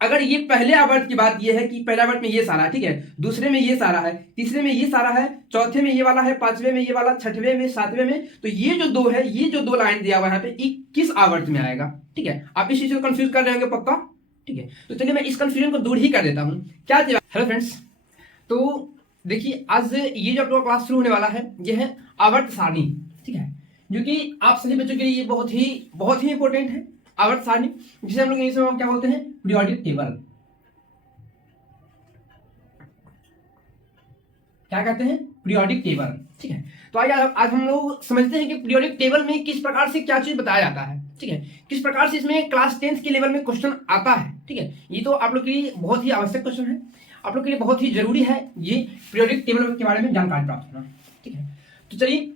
अगर ये पहले आवर्त की बात ये है कि पहले आवर्त में ये सारा है, ठीक है, दूसरे में ये सारा है, तीसरे में ये सारा है, चौथे में ये वाला है, पांचवें में ये वाला, छठवें में, सातवें में, तो ये जो दो है, ये जो दो लाइन दिया हुआ है यहाँ पे, ये किस आवर्त में आएगा? ठीक है, आप इस चीज को कंफ्यूज कर रहे होंगे पक्का। ठीक है, तो चलिए मैं इस कंफ्यूजन को दूर ही कर देता हूँ। क्या हेलो फ्रेंड्स, तो देखिए आज ये जो आपका क्लास शुरू होने वाला है, ये है आवर्त सारणी। ठीक है, जो कि आप सभी बच्चों के लिए बहुत ही इंपॉर्टेंट है आवर्त सारणी, जिसे हम लोग इंग्लिश में क्या बोलते हैं? Periodic table. क्या कहते हैं? Periodic table. ठीक है, तो आइए आज हम लोग समझते हैं कि पीरियोडिक टेबल में किस प्रकार से क्या चीज बताया जाता है। ठीक है, किस प्रकार से इसमें क्लास 10th के लेवल में क्वेश्चन आता है। ठीक है, ये तो आप लोग के लिए बहुत ही आवश्यक क्वेश्चन है, आप लोग के लिए बहुत ही जरूरी है ये पीरियोडिक टेबल के बारे में जानकारी प्राप्त होना। ठीक है, तो चलिए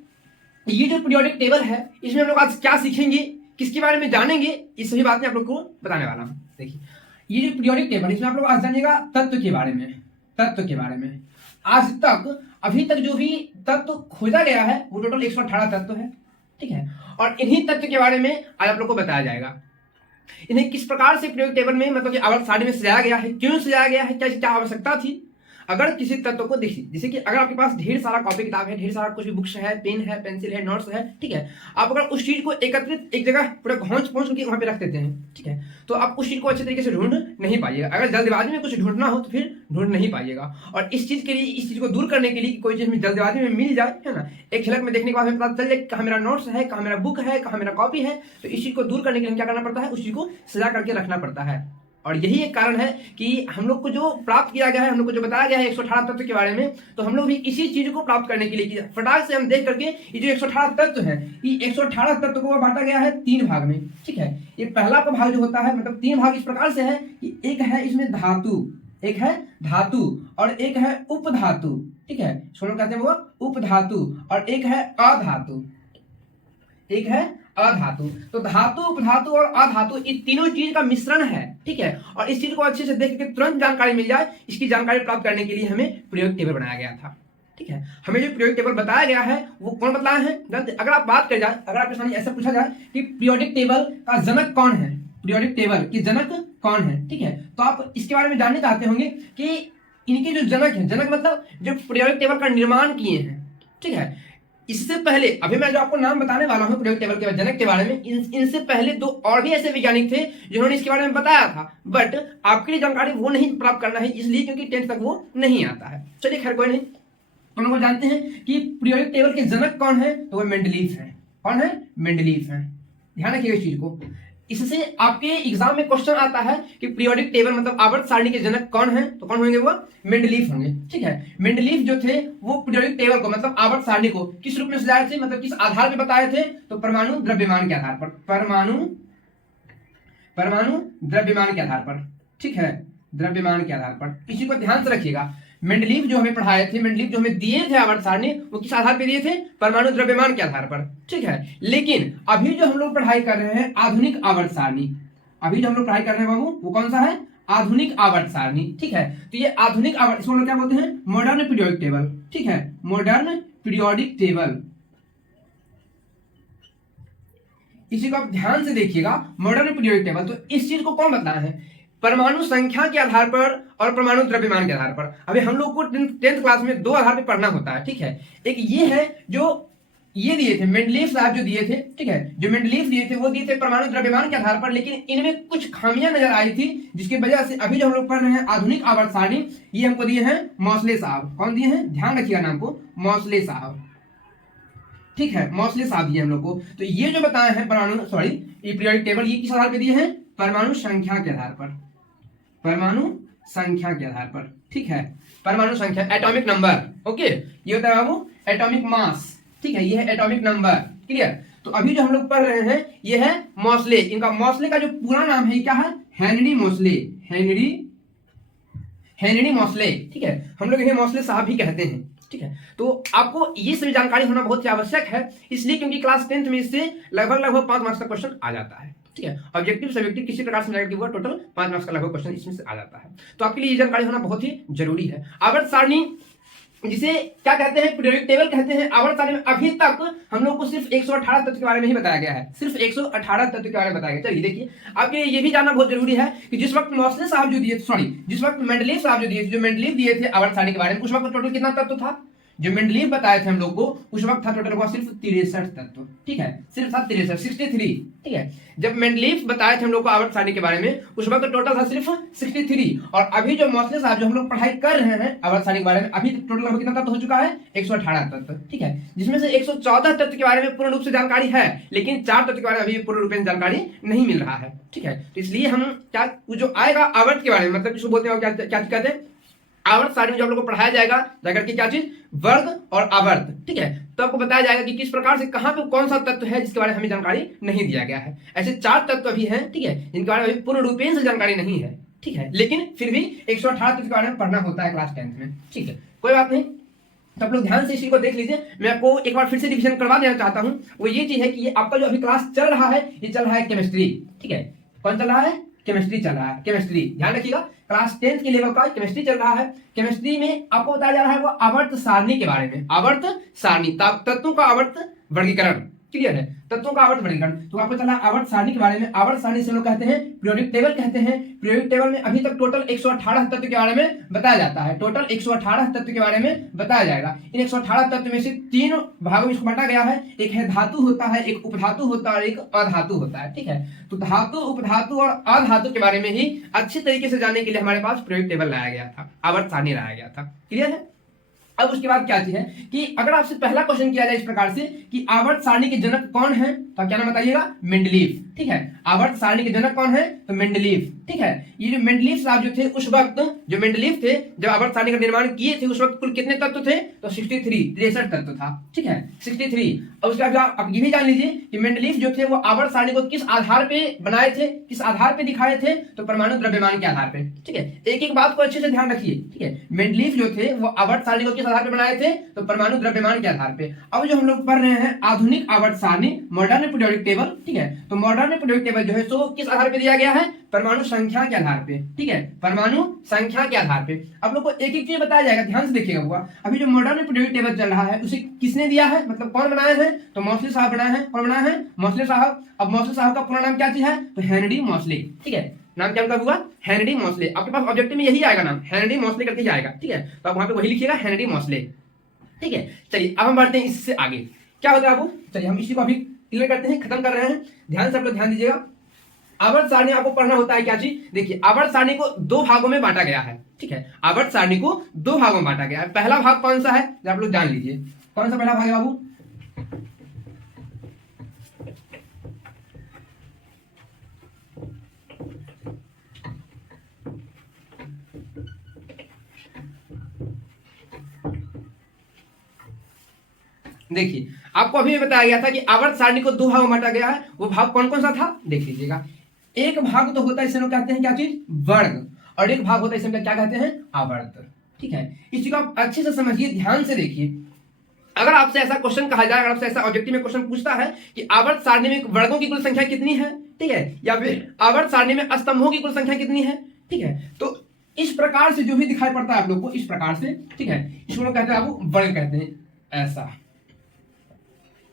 ये जो पीरियोडिक टेबल है, इसमें हम लोग आज क्या सीखेंगे, किसके बारे में जानेंगे, इस सभी बातें आप लोग को बताने वाला हूं। देखिए ये जो पीरियोडिक टेबल, इसमें आप लोग आज जानिएगा तत्व के बारे में। तत्व के बारे में आज तक अभी तक जो भी तत्व खोजा गया है वो टोटल 118 तत्व है। ठीक है, और इन्हीं तत्व के बारे में आज आप लोग को बताया जाएगा। इन्हें किस प्रकार से पीरियोडिक टेबल में मतलब कि आवर्त सारणी में सजाया गया है, क्यों सजाया गया है, क्या आवश्यकता थी। अगर किसी तत्व को देखिए, जैसे कि अगर आपके पास ढेर सारा कॉपी किताब है, ढेर सारा कुछ भी बुक्स है, पेन है, पेंसिल है, नोट्स है, ठीक है, आप अगर उस चीज को एकत्रित एक जगह पूरा घोंच पहुंच के वहां पे रख देते हैं, ठीक है, तो आप उस चीज को अच्छे तरीके से ढूंढ नहीं पाइएगा। अगर जल्दबाजी में कुछ ढूंढना हो तो फिर ढूंढ नहीं पाइएगा। और इस चीज के लिए, इस चीज को दूर करने के लिए, कोई चीज में जल्दबाजी में मिल जाए, है ना, एक झलक में देखने के बाद हमें पता चल जाए कहाँ मेरा नोट्स है, कहाँ मेरा बुक है, कहाँ मेरा कॉपी है, तो इस चीज को दूर करने के लिए क्या करना पड़ता है? उस चीज को सजा करके रखना पड़ता है। और यही एक कारण है कि हम लोग को जो प्राप्त किया गया है, हम लोग को जो बताया गया है 118 तत्व के बारे में, तो हम लोग भी इसी चीज को प्राप्त करने के लिए फटाक से हम देख करके ये जो 118 तत्व है, ये 118 तत्व को बांटा गया है 3 भाग में। ठीक है, ये पहला का भाग जो होता है, मतलब 3 भाग इस प्रकार से है कि एक है इसमें धातु, एक है धातु और एक है उपधातु। ठीक है, इसको कहते हैं वो उपधातु, और एक है अधातु, एक है अधातु। तो धातु, उपधातु और अधातु, ये तीनों चीज का मिश्रण है। ठीक है, और इस चीज को अच्छे से देख के तुरंत जानकारी मिल जाए, इसकी जानकारी प्राप्त करने के लिए हमें पीरियोडिक टेबल बनाया गया था। ठीक है, हमें जो पीरियोडिक टेबल बताया गया है वो कौन बताया है? अगर आप बात कर जाए, अगर आपके सामने ऐसा पूछा जाए कि पीरियोडिक टेबल का जनक कौन है, पीरियोडिक टेबल की जनक कौन है, ठीक है, तो आप इसके बारे में जानना चाहते होंगे कि इनके जो जनक है, जनक मतलब जो पीरियोडिक टेबल का निर्माण किए हैं। ठीक है, इससे पहले अभी मैं जो आपको नाम बताने वाला हूं पीरियोडिक टेबल के जनक के बारे में, इनसे पहले 2 और भी ऐसे वैज्ञानिक थे जिन्होंने इसके बारे में बताया था, बट आपके लिए जानकारी वो नहीं प्राप्त करना है, इसलिए क्योंकि 10th तक वो नहीं आता है। चलिए खैर कोई नहीं, हम लोग जानते हैं कि पीरियोडिक टेबल के जनक कौन है, तो वो मेंडलीफ है। कौन है? मेंडलीफ है। ध्यान रखिएगा इस चीज को, इससे आपके एग्जाम में क्वेश्चन आता है कि पीरियोडिक टेबल मतलब आवर्त सारणी के जनक कौन है, तो कौन होंगे? वो मेंडलीफ होंगे। ठीक है, मेंडलीफ जो थे वो पीरियोडिक टेबल को मतलब आवर्त सारणी को किस रूप में सजाए थे, मतलब किस आधार पर बताए थे? तो परमाणु द्रव्यमान के आधार पर, परमाणु द्रव्यमान के आधार पर। ठीक है, द्रव्यमान के आधार पर, इसी को ध्यान से रखिएगा। मेंडलीफ जो हमें पढ़ाए थे, मेंडलीफ जो हमें दिए थे आवर्त सारणी, वो किस आधार पर दिए थे? परमाणु द्रव्यमान के आधार पर। ठीक है, लेकिन अभी जो हम लोग पढ़ाई कर रहे हैं आधुनिक आवर्त सारणी, अभी जो हम लोग पढ़ाई कर रहे हैं बाबू, वो कौन सा है? आधुनिक आवर्त सारणी। ठीक है, तो ये आधुनिक आवर्त, इसको हम लोग क्या बोलते हैं? Modern periodic table. ठीक है, मॉडर्न पीरियोडिक टेबल, इसी को आप ध्यान से देखिएगा, मॉडर्न पीरियोडिक टेबल। तो इस चीज को कौन बताया है? परमाणु संख्या के आधार पर और परमाणु द्रव्यमान के आधार पर। अभी हम लोग को 10th क्लास में 2 आधार पर पढ़ना होता है। ठीक है, एक ये है जो ये दिए थे मेंडलीफ साहब जो दिए थे। ठीक है, जो मेंडलीफ दिए थे वो दिए थे परमाणु द्रव्यमान के आधार पर, लेकिन इनमें कुछ खामियां नजर आई थी, जिसकी वजह से अभी जो हम लोग पढ़ रहे हैं आधुनिक आवर्त सारणी, ये हमको दिए हैं मौसले साहब। कौन दिए हैं? ध्यान रखिएगा नाम को, मौसले साहब। ठीक है, मौसले साहब दिए हम लोग को। तो ये जो बताए हैं परमाणु ये पीरियोडिक टेबल, ये किस आधार पर दिए हैं? परमाणु संख्या के आधार पर, परमाणु संख्या के आधार पर। ठीक है, परमाणु संख्या, एटॉमिक नंबर। ओके, ये होता है बाबू एटॉमिक मास। ठीक है, ये है एटॉमिक नंबर। क्लियर? तो अभी जो हम लोग पढ़ रहे हैं ये है मौसले। इनका मौसले का जो पूरा नाम है क्या है? Henry Moseley, Henry Moseley. ठीक है, हम लोग इन्हें मौसले साहब ही कहते हैं। ठीक है, तो आपको ये सभी जानकारी होना बहुत ही आवश्यक है, इसलिए क्योंकि क्लास 10th में इससे लगभग 5 मार्क्स का क्वेश्चन आ जाता है। ठीक है, ऑब्जेक्टिव सब्जेक्टिव किसी प्रकार से मिलाकर टोटल 5 मार्क्स का लगभग क्वेश्चन इसमें से आ जाता है, तो आपके लिए ये जानकारी होना बहुत ही जरूरी है। आवर्त सारणी जिसे क्या कहते हैं, पीरियोडिक टेबल कहते हैं। आवर्त सारणी में अभी तक हम लोग को सिर्फ 118 तत्व के बारे में ही बताया गया है, सिर्फ 118 तत्व के बारे में बताया गया। चलिए देखिए, आपके ये भी जानना बहुत जरूरी है कि जिस वक्त मोसले साहब जो दिए, जिस वक्त मेंडलीव साहब जो दिए थे, जो मेंडलीव दिए थे आवर्त सारणी के बारे में, उस वक्त टोटल कितना तत्व था? जो मेंडलीव बताए थे हम लोग को, उस वक्त था टोटल हुआ सिर्फ 63 तत्व, ठीक है, सिर्फ था 63, 63, ठीक है। जब मेंडलीव बताए थे हम लोग को आवर्त सारणी के बारे में, उस वक्त टोटल था सिर्फ 63। और अभी जो मोसले साहब जो हम लोग पढ़ाई कर रहे हैं आवर्त सारणी के बारे में, अभी टोटल कितना तत्व हो चुका है? 118 तत्व, ठीक है, जिसमें से 114 तत्व के बारे में पूर्ण रूप से जानकारी है, लेकिन 4 तत्व के बारे में अभी पूर्ण रूप से जानकारी नहीं मिल रहा है, ठीक है। तो इसलिए हम क्या, जो आएगा आवर्त के बारे में, मतलब जिसको बोलते हैं क्या कहते हैं, आवर्त सारणी में जो आप लोग को पढ़ाया जाएगा जाकर के क्या चीज, वर्ग और आवर्त, ठीक है। तो आपको बताया जाएगा कि किस प्रकार से कहां पे कौन सा तत्व है जिसके बारे में हमें जानकारी नहीं दिया गया है। ऐसे 4 तत्व अभी हैं, ठीक है, जिनके बारे में पूर्ण रूपेण से जानकारी नहीं है, ठीक है, लेकिन फिर भी 118 तत्व के बारे में पढ़ना होता है क्लास 10th में, ठीक है, कोई बात नहीं। तो आप लोग ध्यान से इसी को देख लीजिए। मैं आपको एक बार फिर से रिवीजन करवा देना चाहता हूं। वो ये चीज है कि ये आपका जो अभी क्लास चल रहा है, ये चल रहा है केमिस्ट्री, ठीक है। कौन चल रहा है? केमिस्ट्री चल रहा है, केमिस्ट्री, ध्यान रखिएगा, क्लास 10th के लेवल का केमिस्ट्री चल रहा है। केमिस्ट्री में आपको बताया जा रहा है वो आवर्त सारणी के बारे में, आवर्त सारणी, तत्वों का आवर्त वर्गीकरण, क्लियर है, तत्वों का आवर्त वर्गीकरण। तो आपको चला आवर्त सारणी के बारे में। आवर्त सारणी से हम लोग कहते हैं पीरियोडिक टेबल कहते हैं। पीरियोडिक टेबल में अभी तक टोटल 118 तत्व के बारे में बताया जाता है, टोटल 118 तत्व के बारे में बताया जाएगा। इन 118 तत्व में से 3 भागों में इसको बांटा गया है, एक है धातु होता है, एक उपधातु होता है और एक अधातु होता है, ठीक है। तो धातु, उपधातु और अधातु के बारे में ही अच्छे तरीके से जानने के लिए हमारे पास पीरियोडिक टेबल लाया गया था, आवर्त सारणी लाया गया था, क्लियर है। अब उसके बाद क्या चीज है कि अगर आपसे पहला क्वेश्चन किया जाए इस प्रकार से कि आवर्त सारणी के जनक कौन है, तो आप क्या नाम बताइएगा? मेंडलीव, ठीक है। आवर्त सारणी के जनक कौन है? तो मेंडलीव, ठीक है। ये जो मेंडलीव साहब जो थे उस वक्त, जो मेंडलीव थे जब आवर्त सारणी का निर्माण किए थे, उस वक्त कुल कितने तत्व थे? तो 63 तत्व था, ठीक है, 63। और उसके बाद आप ये भी जान लीजिए कि मेंडलीव जो थे वो आवर्त सारणी को किस आधार पे बनाए थे, किस आधार पे दिखाए थे? तो परमाणु द्रव्यमान के आधार पे, ठीक है। एक एक बात को अच्छे से ध्यान रखिए, ठीक है। मेंडलीव जो थे वो आवर्त सारणी को किस आधार पे बनाए थे? तो परमाणु द्रव्यमान के आधार पे। अब जो हम लोग पढ़ रहे हैं आधुनिक आवर्त सारणी, मॉडर्न पीरियोडिक टेबल, ठीक है। तो मॉडर्न पीरियोडिक टेबल जो है सो किस आधार पे दिया गया है? परमाणु संख्या के आधार पे, ठीक है, परमाणु संख्या के आधार पे। आप लोग को एक एक चीज बताया जाएगा, ध्यान से देखिएगा। हुआ अभी जो मॉडर्न पीरियोडिक टेबल चल रहा है उसे किसने दिया है, मतलब कौन बनाए हैं? तो मोसले साहब बनाए हैं। कौन बनाए हैं? मोसले साहब। अब मोसले साहब का पूरा नाम क्या चीज है? तो हेनरी मोसले, ठीक है। नाम क्या उनका हुआ? हेनरी मोसले। आपके पास ऑब्जेक्टिव में यही आएगा नाम, हेनरी मोसले करके ही आएगा, ठीक है। तो आप वहां पे वही लिखिएगा, हेनरी मोसले, ठीक है। चलिए अब हम बढ़ते हैं इससे आगे। क्या होता है आपको, चलिए हम इसी को अभी क्लियर करते हैं, खत्म कर रहे हैं। ध्यान से आप लोग ध्यान दीजिएगा। आवर्त सारणी आपको पढ़ना होता है क्या चीज? देखिए, आवर्त सारणी को 2 भागों में बांटा गया है, ठीक है। आवर्त सारणी को 2 भागों में बांटा गया है। पहला भाग कौन सा है आप लोग जान लीजिए। कौन सा पहला भाग है बाबू? देखिए, आपको अभी बताया गया था कि आवर्त सारणी को 2 भागों में बांटा गया है। वो भाग कौन कौन सा था देख लीजिएगा। एक भाग तो होता है, इसे लोग कहते हैं क्या चीज? वर्ग। और एक भाग होता है, इसे क्या कहते हैं? आवर्त, ठीक है। इस चीज को आप अच्छे से समझिए, ध्यान से देखिए। अगर आपसे ऐसा क्वेश्चन कहा जाए, अगर आपसे ऐसा ऑब्जेक्टिव में क्वेश्चन पूछता है कि आवर्त सारणी में वर्गों की कुल संख्या कितनी है, ठीक है, या फिर आवर्त सारणी में स्तंभों की कुल संख्या कितनी है, ठीक है, तो इस प्रकार से जो भी दिखाई पड़ता है आप लोग को, इस प्रकार से, ठीक है, इसको लोग कहते हैं, आपको वर्ग कहते हैं, ऐसा,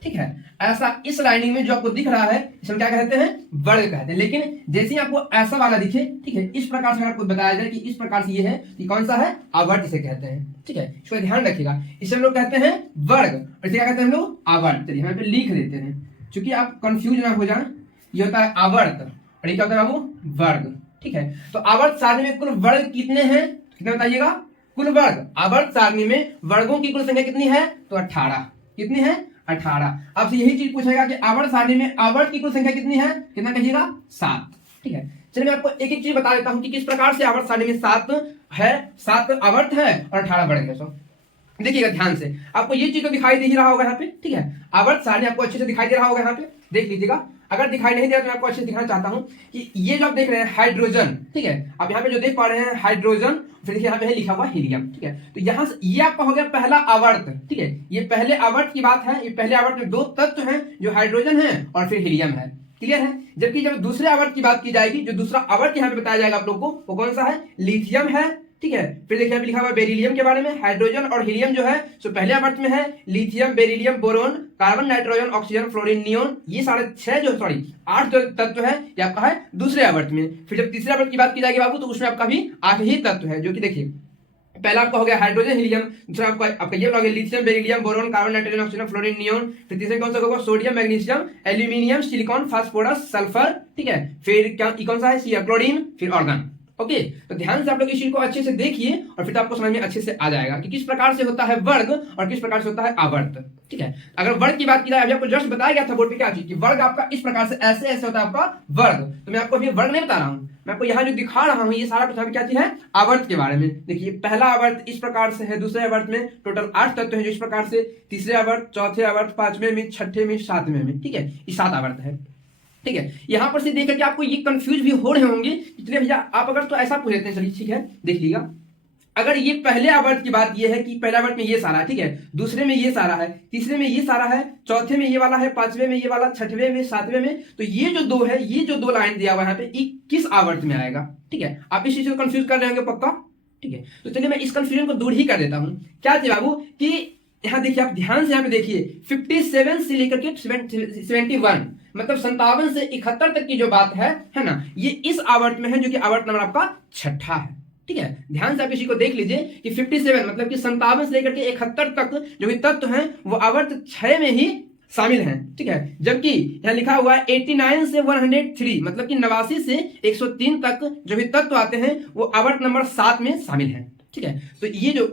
ठीक है, ऐसा इस लाइनिंग में जो आपको दिख रहा है इसमें क्या कहते हैं? वर्ग कहते हैं। लेकिन जैसे ही आपको ऐसा वाला दिखे, ठीक है, इस प्रकार से आपको बताया जाए कि इस प्रकार से ये है कि कौन सा है? आवर्त इसे कहते हैं, ठीक है, इसको ध्यान रखिएगा। इसे हम लोग कहते हैं वर्ग और इसे क्या कहते हैं हम लोग? आवर्त। चलिए यहाँ पे लिख देते हैं, क्योंकि आप कंफ्यूज ना हो जाए। ये होता है आवर्त और ये क्या होता है बाबू? वर्ग, ठीक है। तो आवर्त सारणी में कुल वर्ग कितने हैं? कितने बताइएगा? कुल वर्ग आवर्त सारणी में वर्गों की कुल संख्या कितनी है? तो 18। कितनी है? 18। आपसे यही चीज पूछेगा कि आवर्त सारणी में आवर्त की कुल संख्या कितनी है? कितना कहिएगा? 7, ठीक है। चलिए मैं आपको एक एक चीज बता देता हूं कि किस प्रकार से आवर्त सारणी में 7 है, 7 आवर्त है और 18 वर्ग है। सो देखिएगा ध्यान से, आपको ये चीज तो दिखाई दे ही रहा होगा यहाँ पे, ठीक है। आवर्त सारणी आपको अच्छे से दिखाई दे रहा होगा यहाँ पे, देख लीजिएगा। अगर दिखाई नहीं दे रहा तो मैं आपको अच्छे से दिखाना चाहता हूं कि ये जो आप देख रहे हैं हाइड्रोजन, ठीक है, आप यहाँ पे जो देख पा रहे हैं हाइड्रोजन, फिर देखिए यहाँ पे है लिखा हुआ हीलियम, ठीक है। तो यहाँ से ये आपका हो गया पहला आवर्त, ठीक है। ये पहले आवर्त की बात है। ये पहले आवर्त में 2 तत्व हैं, जो हाइड्रोजन है और फिर हीलियम है, क्लियर है। जबकि जब दूसरे आवर्त की बात की जाएगी, जो दूसरा आवर्त यहाँ पे बताया जाएगा आप लोग को, वो कौन सा है? लिथियम है, ठीक है। फिर देखिए यहाँ पे लिखा हुआ है बेरिलियम के बारे में, हाइड्रोजन और हीलियम जो है सो पहले आवर्त में है, lithium, beryllium, boron, carbon, nitrogen, oxygen, fluorine, neon, ये सारे 8 जो तत्व है ये आपका है दूसरे आवर्त में। फिर जब तीसरे आवर्त की बात की जाएगी बाबू तो उसमें आपका भी 8 ही तत्व है, जो कि देखिए पहला आपका हो गया हाइड्रोजन, हीलियम, दूसरा आपका ये हो गया lithium, beryllium, boron, carbon, nitrogen, oxygen, fluorine, neon. फिर तीसरे कौन सा होगा sodium, magnesium, aluminium, silicon, phosphorus, sulphur, ठीक है। फिर क्या कौन सा है क्लोरीन, फिर ऑर्गन। ओके, तो ध्यान से आप लोग इस चीज को अच्छे से देखिए और फिर आपको समझ में अच्छे से आ जाएगा कि किस प्रकार से होता है वर्ग और किस प्रकार से होता है आवर्त, ठीक है। अगर वर्ग की बात की जाए, अभी आपको जस्ट बताया गया था बोर्ड पे क्या चीज कि वर्ग आपका इस प्रकार से ऐसे ऐसे होता है आपका वर्ग, तो मैं आपको अभी वर्ग नहीं बता रहा हूं, मैं आपको यहाँ जो दिखा रहा हूँ ये सारा कुछ क्या चीज है आवर्त के बारे में। देखिए पहला आवर्त इस प्रकार से है, दूसरे आवर्त में टोटल 8 तत्व हैं जो इस प्रकार से, तीसरे आवर्त, चौथे आवर्त, पांचवें में, छठे में, सातवें में, ठीक है, ये 7 आवर्त है, ठीक है। यहां पर से देख करके आपको ये कंफ्यूज भी हो रहे होंगे कि चलिए भैया आप अगर तो ऐसा पूछ लेते हैं, चलिए ठीक है देख लीजिएगा, अगर ये पहले आवर्त की बात ये है कि पहले आवर्त में ये सारा है, ठीक है, दूसरे में ये सारा है, तीसरे में ये सारा है, चौथे में ये वाला है, पांचवें में ये वाला, छठवें में, सातवें में, तो ये जो दो है, ये जो दो लाइन दिया हुआ है यहाँ पे ये किस आवर्त में आएगा, ठीक है। आप इस चीज को कंफ्यूज कर रहे होंगे पक्का, ठीक है। तो चलिए मैं इस कंफ्यूजन को दूर ही कर देता हूं। क्या थी बाबू कि यहाँ देखिए, आप ध्यान से यहाँ पे देखिए 57 से लेकर के 71 मतलब 57 से 71 तक की जो बात है ना, ये इस आवर्त में है जो कि आवर्त नंबर आपका 6ठा है, ठीक है। ध्यान से आप इसी को देख लीजिए कि 57 मतलब कि 57 से लेकर के 71 तक जो भी तत्व हैं वो आवर्त 6 में ही शामिल हैं, ठीक है। जबकि यहाँ लिखा हुआ है 89 से 103 मतलब कि 89 से 103 तक जो भी तत्व आते हैं वो आवर्त नंबर 7 में शामिल हैं, ठीक है। तो ये जो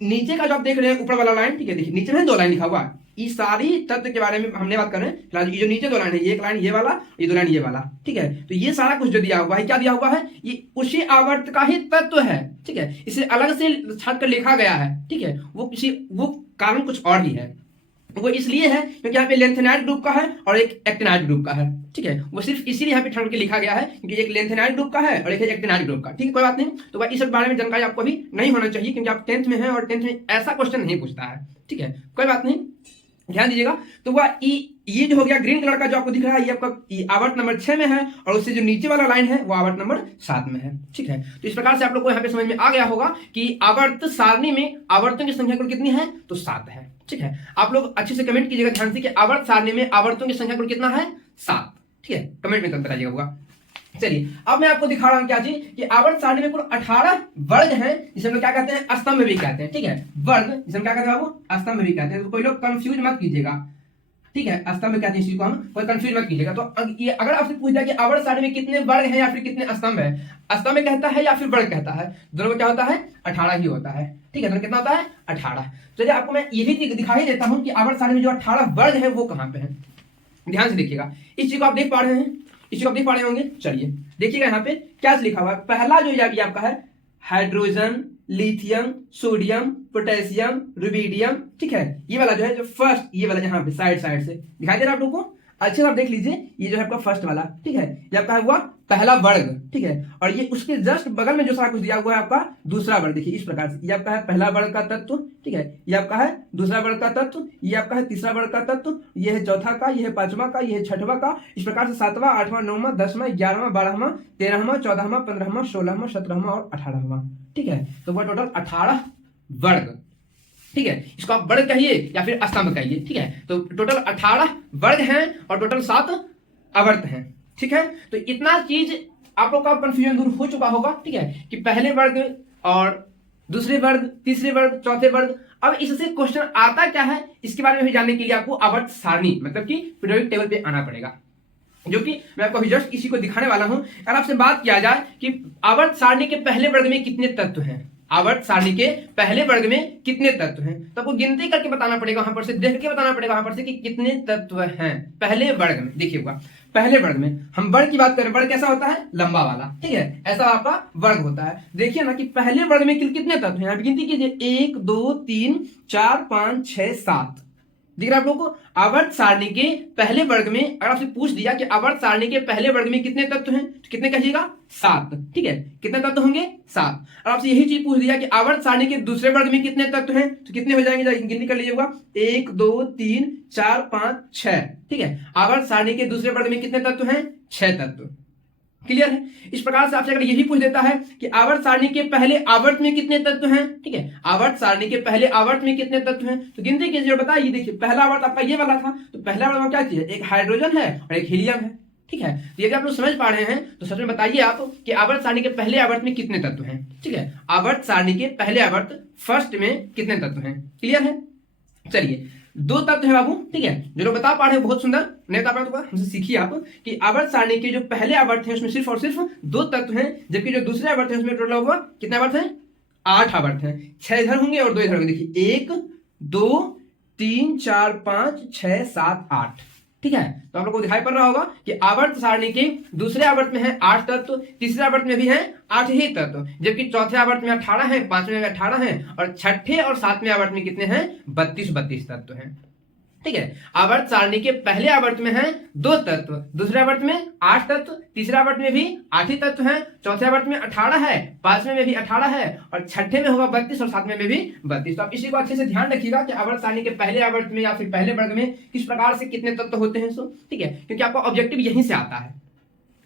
नीचे का जो आप देख रहे हैं ऊपर वाला लाइन, ठीक है, देखिए नीचे में 2 लाइन लिखा हुआ है, इस सारी तत्व के बारे में हमने बात कर रहे हैं फिलहाल। ये जो नीचे 2 लाइन है, ये एक लाइन ये वाला, ये 2 लाइन ये वाला, ठीक है। तो ये सारा कुछ जो दिया हुआ है, क्या दिया हुआ है, ये उसी आवर्त का ही तत्व है, ठीक है। इसे अलग से छाट कर लिखा गया है, ठीक है, वो कारण कुछ और ही है। वो इसलिए है क्योंकि यहाँ पे लेंथेनाइड ग्रुप का है और एक एक्टिनाइड ग्रुप का है, ठीक है। वो सिर्फ इसीलिए यहाँ पे ठंड के लिखा गया है क्योंकि एक लेंथेनाइड ग्रुप का है और एक एक्टिनाइड ग्रुप का, ठीक है, कोई बात नहीं। तो भाई इस बारे में जानकारी आपको भी नहीं होना चाहिए क्योंकि आप 10th में हैं और 10th में ऐसा क्वेश्चन नहीं पूछता है, ठीक है, कोई बात नहीं, ध्यान दीजिएगा। तो वह ये जो हो गया ग्रीन कलर का जो आपको दिख रहा है, ये आपका आवर्त नंबर 6 में है और उससे जो नीचे वाला लाइन है वो आवर्त नंबर 7 में है, ठीक है। तो इस प्रकार से आप लोग को यहाँ पे समझ में आ गया होगा कि आवर्त सारणी में आवर्तों की संख्या कुल कितनी है, तो 7 है, ठीक है। आप लोग अच्छे से कमेंट कीजिएगा ध्यान से कि आवर्त सारणी में आवर्तों की संख्या कुल कितना है, 7, ठीक है, कमेंट में बताइएगा होगा। चलिए अब मैं आपको दिखा रहा हूं क्या चीज कि आवर्त सारणी में कुल 18 वर्ग हैं, जिसे हम लोग क्या कहते हैं, स्तंभ भी कहते हैं, ठीक है। वर्ग जिसे हम क्या कहते हैं बाबू, स्तंभ भी कहते हैं, तो कोई लोग कंफ्यूज मत कीजिएगा, ठीक है, स्तंभ कहते हैं इसी को हम, कोई कंफ्यूज मत कीजिएगा। तो ये अगर आपसे पूछ दिया कि आवर्त सारणी में कितने वर्ग हैं या फिर कितने स्तंभ है, स्तंभ कहता है या फिर वर्ग कहता है, दोनों में क्या होता है, 18 ही होता है, ठीक है। दोनों कितना होता है, 18। चलिए आपको मैं ये भी दिखा ही देता हूं कि आवर्त सारणी में जो 18 वर्ग है वो कहां पे है, ध्यान से देखिएगा। इस चीज को आप देख पा रहे हैं, इस चीज को आप देख पा रहे होंगे, चलिए देखिएगा यहाँ पे क्या लिखा हुआ है। पहला जो ये आपका है hydrogen, lithium, sodium, potassium, rubidium, ठीक है, ये वाला जो है जो फर्स्ट, ये वाला यहाँ पे साइड से दिखाई दे रहा है आप लोगों को, अच्छे से आप देख लीजिए, ये जो है आपका फर्स्ट वाला, ठीक है, ये आपका हुआ पहला वर्ग, ठीक है। और ये उसके जस्ट बगल में जो सारा कुछ दिया हुआ है आपका दूसरा वर्ग, देखिए इस प्रकार से, ये आपका है पहला वर्ग का तत्व, ठीक है, ये आपका है दूसरा वर्ग का तत्व, ये आपका है तीसरा वर्ग का तत्व, ये है चौथा का, ये है पांचवा का, ये है छठवा का, इस प्रकार से 7वां, 8वां, 9वां, 10वां, 11वां, 12वां, 13वां, 14वां, 15वां, 16वां, 17वां और 18वां, ठीक है। तो वह टोटल 18 वर्ग, ठीक है, इसको आप वर्ग कहिए या फिर स्तंभ कहिए, ठीक है। तो टोटल 18 वर्ग हैं और टोटल 7 आवर्त हैं, ठीक है। तो इतना चीज आप लोग का कंफ्यूजन दूर हो चुका होगा, ठीक है, कि पहले वर्ग और दूसरे वर्ग, तीसरे वर्ग, चौथे वर्ग। अब इससे क्वेश्चन आता क्या है इसके बारे में भी जानने के लिए आपको आवर्त सारणी मतलब कि पीरियोडिक टेबल पे आना पड़ेगा, जो कि मैं आपको अभी जस्ट इसी को दिखाने वाला हूं। अगर आपसे बात किया जाए कि आवर्त सारणी के पहले वर्ग में कितने तत्व हैं, आवर्त सारणी के पहले वर्ग में कितने तत्व हैं, तो आपको गिनती करके बताना पड़ेगा, वहां पर से देख के बताना पड़ेगा वहां पर से कि कितने तत्व हैं पहले वर्ग में। देखिएगा पहले वर्ग में हम वर्ग की बात करें, वर्ग कैसा होता है, लंबा वाला, ठीक है, ऐसा आपका वर्ग होता है। देखिए ना कि पहले वर्ग में कितने तत्व हैं, गिनती कीजिए, 1 2 3 4 5 6 7, दिख रहा है आप लोगों को। आवर्त सारणी के पहले वर्ग में अगर आपसे पूछ दिया कि आवर्त सारणी के पहले वर्ग में कितने तत्व हैं, तो कितने कहिएगा, 7, ठीक है, कितने तत्व होंगे, 7। और आपसे यही चीज पूछ दिया कि आवर्त सारणी के दूसरे वर्ग में कितने तत्व हैं, तो कितने हो जाएंगे, गिनती कर लीजिएगा, 1 2 3 4 5 6, ठीक है। आवर्त सारणी के दूसरे वर्ग में कितने तत्व हैं, 6 तत्व, क्लियर है? इस प्रकार से आपसे अगर ये भी पूछ देता है कि आवर्त सारणी के पहले आवर्त में कितने तत्व हैं, ठीक है, आवर्त सारणी के पहले आवर्त में कितने तत्व हैं, तो गिनती कीजिए, बताइए। देखिए पहला आवर्त आपका ये वाला था, तो पहला आवर्त में क्या चीज है, एक हाइड्रोजन है और एक हीलियम है, ठीक है। तो यदि आप लोग समझ पा रहे हैं तो सच में बताइए आप कि आवर्त सारणी के पहले आवर्त में कितने तत्व हैं, ठीक है, आवर्त सारणी के पहले आवर्त फर्स्ट में कितने तत्व हैं, क्लियर है। चलिए, दो तत्व है बाबू, ठीक है, जो लोग बता पा रहे हैं बहुत सुंदर, नहीं बता पा रहे तो हमसे सीखिए आप कि आवर्त सारणी के जो पहले आवर्त है उसमें सिर्फ और सिर्फ दो तत्व हैं, जबकि जो दूसरे आवर्त है उसमें टोटल हुआ कितने आवर्त हैं, 8 आवर्त हैं। 6 इधर होंगे और 2 इधर होंगे। देखिए 1 2 3 4 5 6 7 8, ठीक है। तो आप लोग को दिखाई पड़ रहा होगा कि आवर्त सारणी के दूसरे आवर्त में है 8 तत्व, तीसरे आवर्त में भी है 8 ही तत्व, जबकि चौथे आवर्त में 18 है, पांचवें में 18 है और छठे और सातवें आवर्त में कितने हैं, 32 तत्व हैं, ठीक है। आवर्त सारणी के पहले आवर्त में है 2 तत्व, दूसरे आवर्त में 8 तत्व, तीसरे आवर्त में भी 8 ही तत्व हैं, चौथे आवर्त में 18 है, पांचवें में भी 18 है और छठे में होगा 32 और सातवें में भी 32। तो आप इसी को अच्छे से ध्यान रखिएगा कि आवर्त सारणी के पहले आवर्त में या फिर पहले वर्ग में किस प्रकार से कितने तत्व होते हैं, सो ठीक है, क्योंकि आपका ऑब्जेक्टिव यहीं से आता है,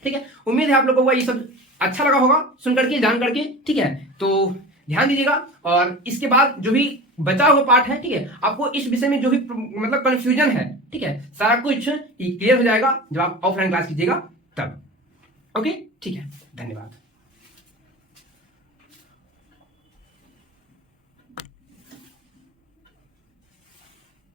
ठीक है। उम्मीद है आप लोगों को ये सब अच्छा लगा होगा सुन करके, जान करके, ठीक है। तो ध्यान दीजिएगा और इसके बाद जो भी बचा हुआ पार्ट है, ठीक है, आपको इस विषय में जो भी मतलब कंफ्यूजन है, ठीक है, सारा कुछ क्लियर हो जाएगा जब आप ऑफलाइन क्लास कीजिएगा तब। ओके, ठीक है, धन्यवाद।